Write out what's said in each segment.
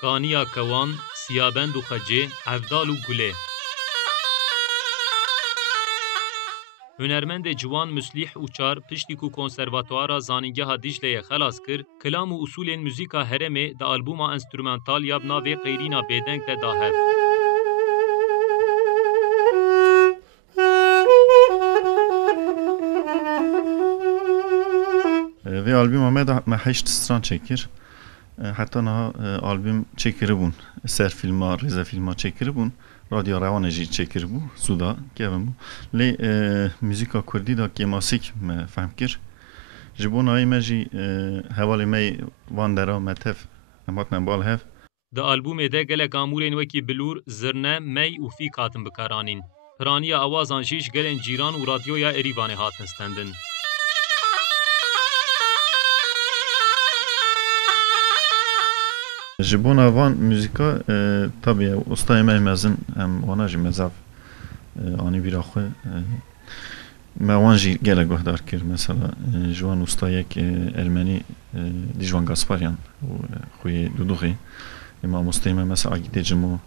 Kaniya Kewan, Siyabend û Xecê, Evdal û Gulê. Hunermendê ciwan Müslih Uçar piştî ku konservatwara zanîngeha Dîcleyê xelas kir, kilam û usûlên muzîka herêmê di albûma enstrûmental ya bi navê Qeyrîna Bêdeng de da hev. Vê albûma me heşt stran çekir. Heta niha albûm çekiribûn. Ser filma, rêze filma çekiribûn. Radyo Rewanê jî çekiribû, Suda kevin bû. Lê muzîka Kurdî da kêmasîk me fehm kir. Ji bo nayê me jî hevalê me van dera me tev em hatine bal hev. Di albûmê de gelek amûrên wekî bilûr, zirne, mey û fîk hatin bikaranîn. Piraniya awazan jî ji gelên cîran û radyoya Erîvanê hatin stendin. Ji bo van muzîka tabii ustayê me mezin em wana jî mezav anî vîra xwe me wan jî gelek guhdar kir. Mesela ji wan ustayek Ermenî Dijwan Gasparyan û xwê Duduxê mamosteyê me mesela Agîtê Cimo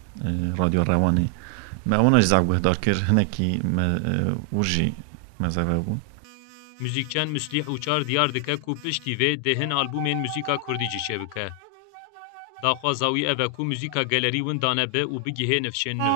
Radyo Rewanê me wana jî zav guhdar kir. Hinekî me wir jî mezeve bûn. Müzîkçen Müslih Uçar diyar dike ku piştî vê dê hin albûmên muzîka Kurdî jî çêbike. Daxwaza wî ev e ku muzîka gelerî win dane bi û bigihê nifşên nû.